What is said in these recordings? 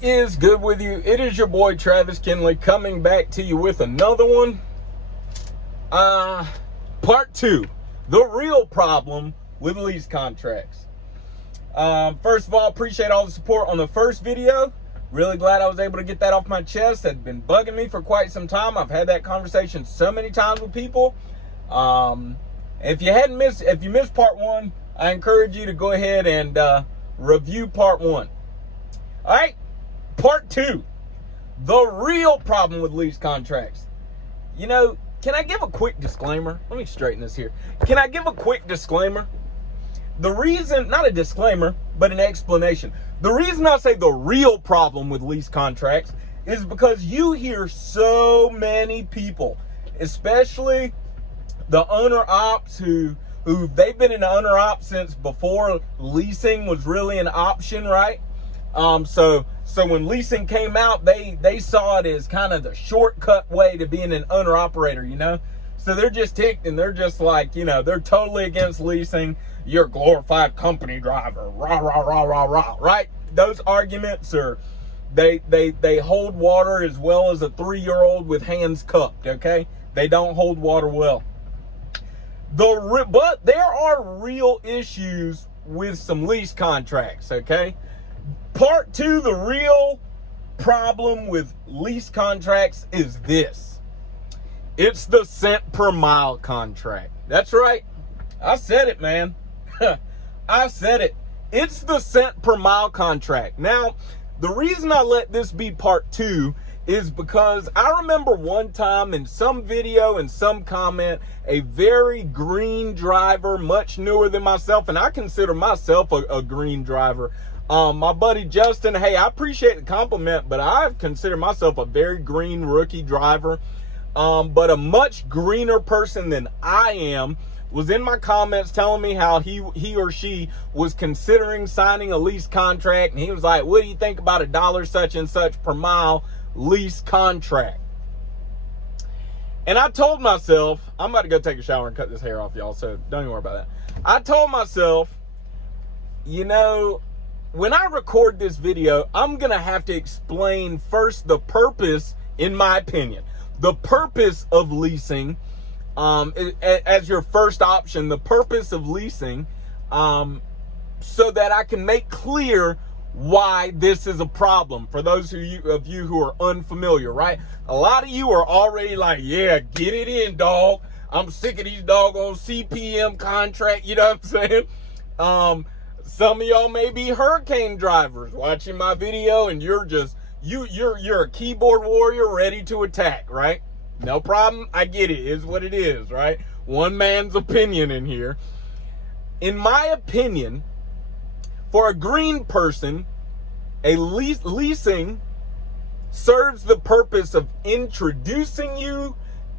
What is good with you? It is your boy Travis Kinley coming back to you with another one. Part 2, the real problem with lease contracts. First of all, appreciate all the support on the first video. Really glad I was able to get that off my chest. That's been bugging me for quite some time. I've had that conversation so many times with people. If you missed part 1, I encourage you to go ahead and review part 1. All right, part 2, the real problem with lease contracts. You know, can I give a quick disclaimer? Let me straighten this here. Can I give a quick disclaimer? The reason, not a disclaimer, but an explanation. The reason I say the real problem with lease contracts is because you hear so many people, especially the owner ops who they've been in the owner ops since before leasing was really an option, right? So when leasing came out, they saw it as kind of the shortcut way to being an owner operator, you know? So they're just ticked and they're just like, you know, they're totally against leasing. You're a glorified company driver, rah, rah, rah, rah, rah, right? Those arguments are, they hold water as well as a 3-year-old with hands cupped, okay? They don't hold water well. But there are real issues with some lease contracts, okay? Part 2, the real problem with lease contracts is this. It's the cent per mile contract. That's right. I said it, man. I said it. It's the cent per mile contract. Now, the reason I let this be part 2 is because I remember one time in some video, in some comment, a very green driver, much newer than myself, and I consider myself a green driver. My buddy Justin, hey, I appreciate the compliment, but I consider myself a very green rookie driver. But a much greener person than I am was in my comments telling me how he or she was considering signing a lease contract. And he was like, what do you think about $1 such and such per mile lease contract? And I told myself, I'm about to go take a shower and cut this hair off, y'all, so don't even worry about that. I told myself, you know, when I record this video, I'm going to have to explain first the purpose, in my opinion, the purpose of leasing as your first option, the purpose of leasing, so that I can make clear why this is a problem for those of you who are unfamiliar, right? A lot of you are already like, yeah, get it in, dog. I'm sick of these doggone CPM contract, you know what I'm saying? Some of y'all may be hurricane drivers watching my video and you're just, you're a keyboard warrior ready to attack, right? No problem. I get it. It's what it is, right? One man's opinion in here. In my opinion, for a green person, a leasing serves the purpose of introducing you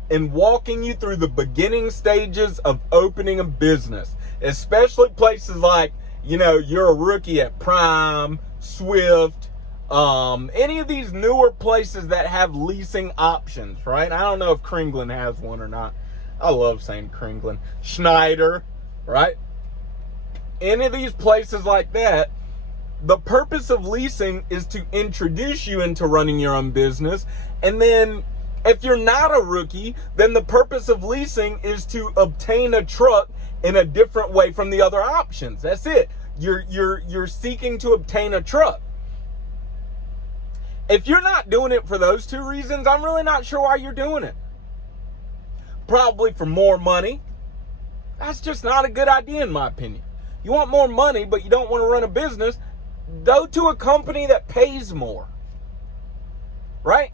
and walking you through the beginning stages of opening a business, especially places like, you know, you're a rookie at Prime, Swift, any of these newer places that have leasing options, right? I don't know if Kringlen has one or not. I love saying Kringlen. Schneider, right? Any of these places like that, the purpose of leasing is to introduce you into running your own business. And then if you're not a rookie, then the purpose of leasing is to obtain a truck in a different way from the other options. That's it. You're seeking to obtain a truck. If you're not doing it for those 2 reasons, I'm really not sure why you're doing it. Probably for more money. That's just not a good idea in my opinion. You want more money, but you don't want to run a business, go to a company that pays more. Right?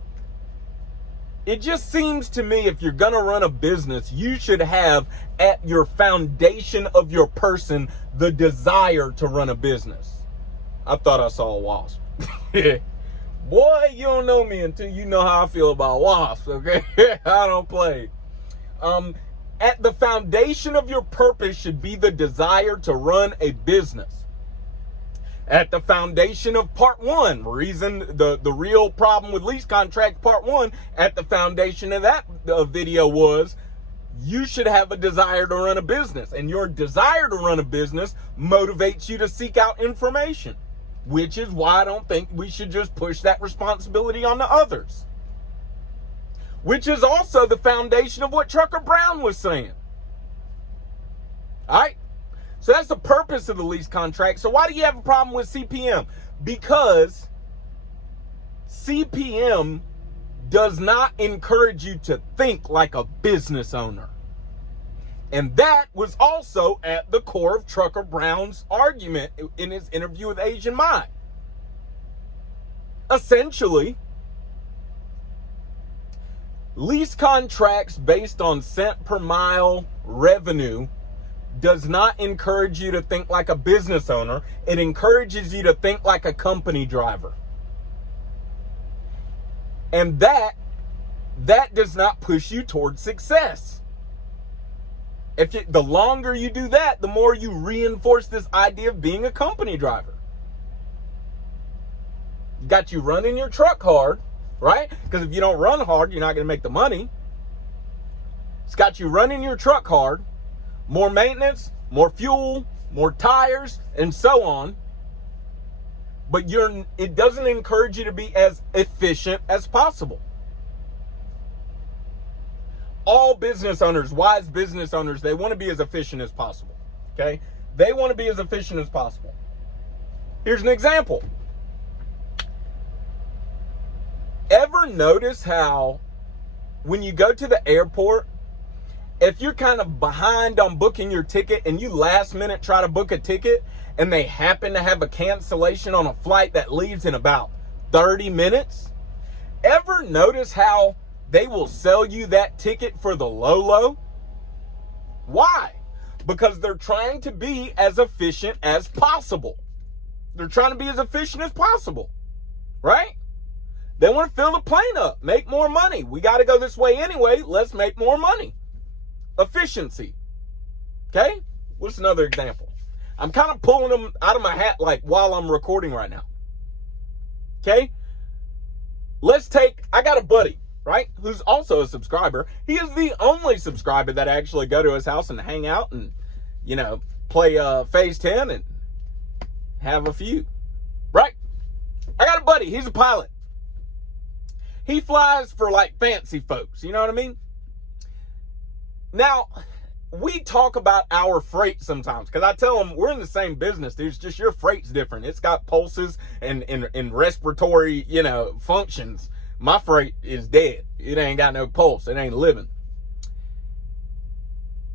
It just seems to me if you're going to run a business, you should have at your foundation of your person the desire to run a business. I thought I saw a wasp. Boy, you don't know me until you know how I feel about wasps, okay? I don't play. At the foundation of your purpose should be the desire to run a business. At the foundation of part 1, the real problem with lease contract part 1, at the foundation of that video was you should have a desire to run a business, and your desire to run a business motivates you to seek out information. which is why I don't think we should just push that responsibility on the others. Which is also the foundation of what Trucker Brown was saying. All right? So that's the purpose of the lease contract. So why do you have a problem with CPM? Because CPM does not encourage you to think like a business owner. And that was also at the core of Trucker Brown's argument in his interview with Asian Mai. Essentially, lease contracts based on cent per mile revenue does not encourage you to think like a business owner. It encourages you to think like a company driver. And that does not push you towards success. The longer you do that, the more you reinforce this idea of being a company driver. Got you running your truck hard, right? Because if you don't run hard, you're not going to make the money. It's got you running your truck hard, more maintenance, more fuel, more tires, and so on. But it doesn't encourage you to be as efficient as possible. All business owners, wise business owners, they want to be as efficient as possible. Okay? They want to be as efficient as possible. Here's an example. Ever notice how when you go to the airport, if you're kind of behind on booking your ticket and you last minute try to book a ticket and they happen to have a cancellation on a flight that leaves in about 30 minutes, ever notice how they will sell you that ticket for the low? Why? Because they're trying to be as efficient as possible. They're trying to be as efficient as possible, right? They want to fill the plane up, make more money. We got to go this way anyway. Let's make more money. Efficiency. Okay? What's another example? I'm kind of pulling them out of my hat like while I'm recording right now. Okay? I got a buddy, right? Who's also a subscriber. He is the only subscriber that I actually go to his house and hang out and, play Phase 10 and have a few. Right? I got a buddy. He's a pilot. He flies for like fancy folks. You know what I mean? Now, we talk about our freight sometimes because I tell them we're in the same business, dude. It's just your freight's different. It's got pulses and respiratory, functions. My freight is dead. It ain't got no pulse. It ain't living.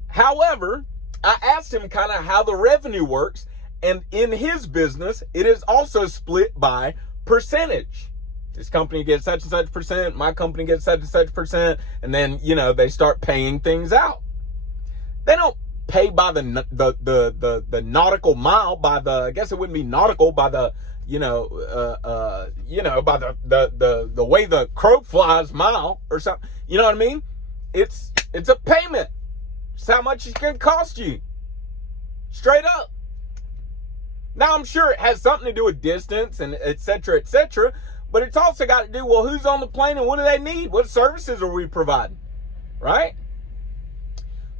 However, I asked him kind of how the revenue works. And in his business, it is also split by percentage. This company gets such and such percent. My company gets such and such percent. And then, they start paying things out. They don't pay by the nautical mile, I guess it wouldn't be nautical, by the, by the way the crow flies mile or something. You know what I mean? It's a payment. It's how much it's going to cost you. Straight up. Now, I'm sure it has something to do with distance and et cetera, but it's also got to do, well, who's on the plane and what do they need? What services are we providing? Right?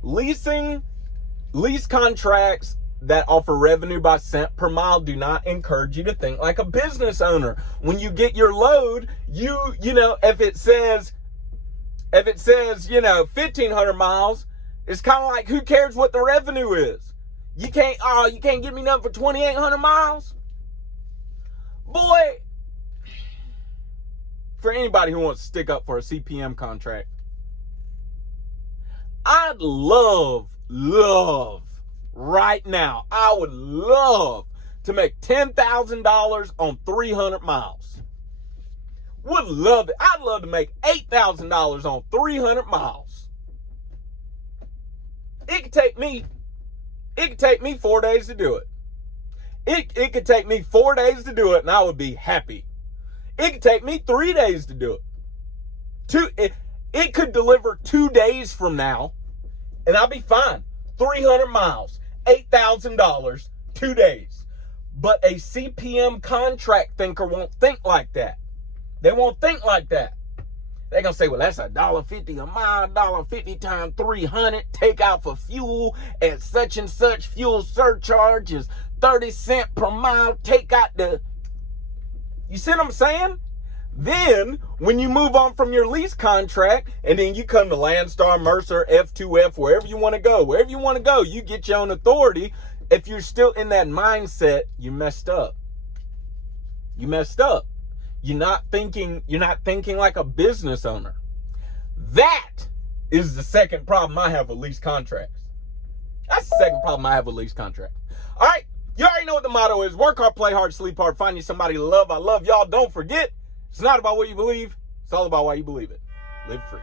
Lease contracts that offer revenue by cent per mile do not encourage you to think like a business owner. When you get your load, if it says 1,500 miles, it's kind of like, who cares what the revenue is? You can't give me nothing for 2,800 miles? Boy, for anybody who wants to stick up for a CPM contract, I'd love right now, I would love to make $10,000 on 300 miles. Would love it. I'd love to make $8,000 on 300 miles. It could take me 4 days to do it. It could take me 4 days to do it, and I would be happy. It could take me 3 days to do it. It could deliver 2 days from now, and I'll be fine. 300 miles, $8,000, 2 days. But a CPM contract thinker won't think like that. They won't think like that. They're going to say, well, that's $1.50 a mile, $1.50 times 300, take out for fuel at such and such fuel surcharge is 30 cents per mile, take out the You see what I'm saying? Then, when you move on from your lease contract, and then you come to Landstar, Mercer, F2F, wherever you want to go, you get your own authority. If you're still in that mindset, you messed up. You messed up. You're not thinking like a business owner. That is the second problem I have with lease contracts. That's the second problem I have with lease contracts. All right, you already know what the motto is. Work hard, play hard, sleep hard, find you somebody to love. I love y'all. Don't forget, it's not about what you believe. It's all about why you believe it. Live free.